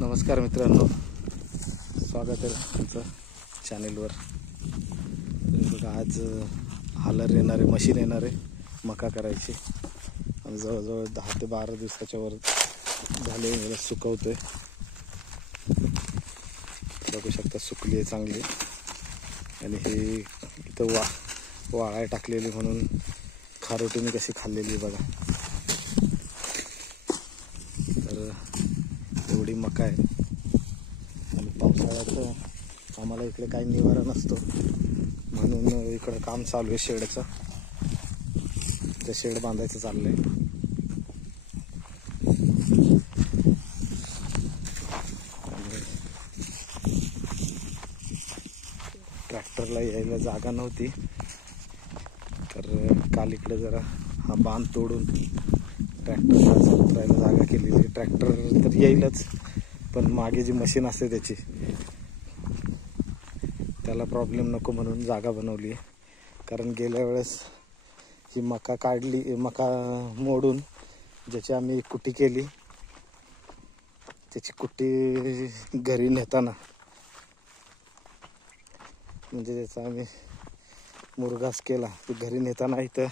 नमस्कार मित्रांनो, स्वागत आहे तुमचं चॅनेलवर। बघा, आज हालर येणारे मशीन येणारे मका करायची आणि जवळजवळ 10 ते 12 दिवसाच्या वर झाले। मला सुकवतोय, बघू शकता सुकली आहे चांगली। आणि हे इथं वाळाय टाकलेली म्हणून खारोटीने कशी खाल्लेली बघा। तर एवढी मका आहे आणि पावसाळ्यात आम्हाला इकडे काही निवारा नसतो म्हणून इकडे काम चालू आहे शेडचं। ते शेड बांधायचं चाललंय। ट्रॅक्टरला यायला जागा नव्हती तर काल इकडे जरा हा बांध तोडून ट्रॅक्टरला उतरायला जागा केलेली। ट्रॅक्टर तर येईलच पण मागे जी मशीन असते त्याला प्रॉब्लेम नको म्हणून जागा बनवली आहे। कारण गेल्या वेळेस ही मका काढली, मका मोडून ज्याची आम्ही कुटी केली त्याची कुटी घरी नेताना म्हणजे त्याचा आम्ही मुरघास केला, ते घरी नेताना इथं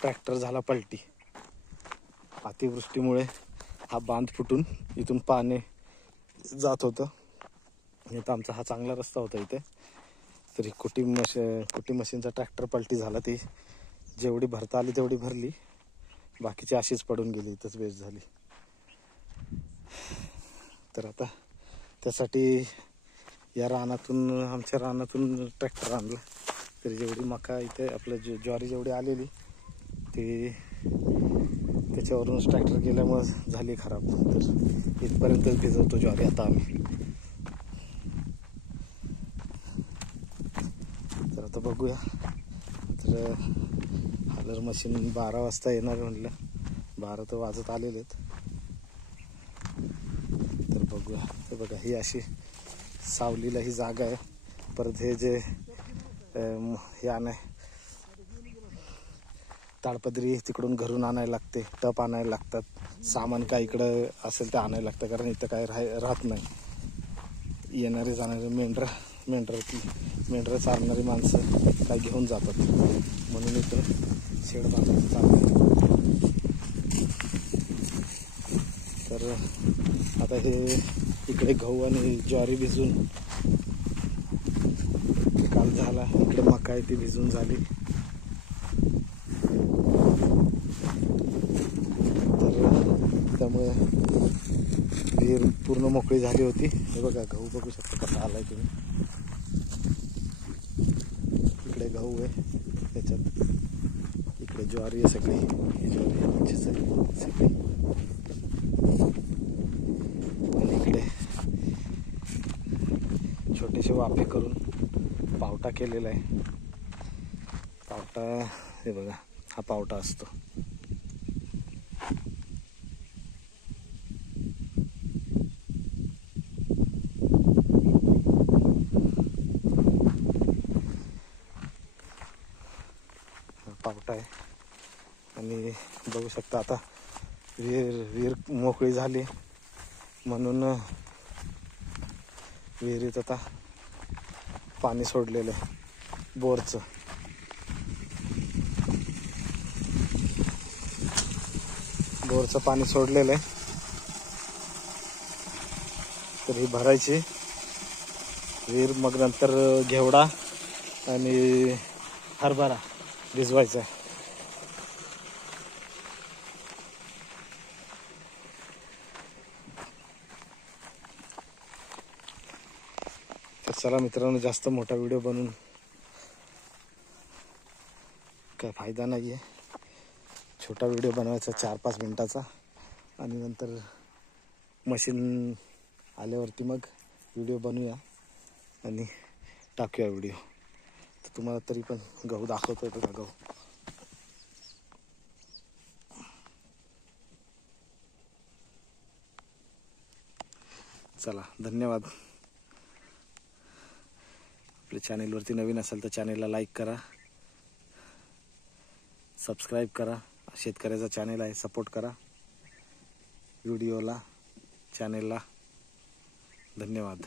ट्रॅक्टर झाला पलटी। अतिवृष्टीमुळे हा बांध फुटून इथून पाणी जात होतं। इथं आमचा हा चांगला रस्ता होता इथे, तरी कुटी मशीनचा ट्रॅक्टर पलटी झाला। ती जेवढी भरता आली तेवढी भरली, बाकीची अशीच पडून गेली, इथंच वेस्ट झाली। तर आता त्यासाठी या रानातून, आमच्या रानातून ट्रॅक्टर आणला। तरी जेवढी मका इथे आपलं ज्वारी जेवढी आलेली ती त्याच्यावरूनच ट्रॅक्टर गेल्यामुळे झाली खराब। तर इथपर्यंतच भिजवतो ज्वारी आता आम्ही। तर आता बघूया। तर हालर मशीन 12 वाजता येणार म्हणलं, 12 तर वाजत आलेलेत। तर बघूया। हे बघा, ही अशी सावलीला ही जागा आहे। परत हे जे हे आणाय ताडपदरी तिकडून घरून आणायला लागते, टप आणायला लागतात, सामान काय इकडं असेल ते आणायला लागतं। कारण इथं काय राहत नाही। येणारे जाणारे मेंढरं चालणारी माणसं काय घेऊन जातात म्हणून इथं शेड बांधायचं चालू। तर आता हे इकडे गहू आणि ज्वारी भिजून काल झाला, इकडे मका आहे ती भिजून झाली। तर त्यामुळे विहीर पूर्ण मोकळी झाली होती। हे बघा, गहू बघू शकता कसा आलाय तुम्ही। इकडे गहू आहे त्याच्यात, इकडे ज्वारी आहे सगळी, ज्वारी आमचीच आहे सगळी। आणि इकडे छोटेसे वाफे करून पावटा केलेला आहे। पावटा हे बघा, हा पावटा असतो। पावटा आहे आणि बघू शकता आता विहीर मोकळी झाली म्हणून विहिरीत आता पाणी सोडलेलं आहे बोरचं। पाणी सोडलेलं आहे। तर ही भरायची विहीर, मग नंतर घेवडा आणि हरभरा भिजवायचा आहे। तर चला मित्रांनो, जास्त मोठा व्हिडिओ बनवून काय फायदा नाही आहे। छोटा व्हिडिओ बनवायचा 4-5 मिनिटाचा आणि नंतर मशीन आल्यावरती मग व्हिडिओ बनवूया आणि टाकूया व्हिडिओ। तर तुम्हाला तरी पण गहू दाखवतोय बघा, गहू। चला, धन्यवाद। आपल्या चॅनेलवरती नवीन असेल तर चॅनेलला लाईक करा, सबस्क्राईब करा। शेतकऱ्याचा चॅनेल आहे, सपोर्ट करा व्हिडिओला, चॅनेलला। धन्यवाद.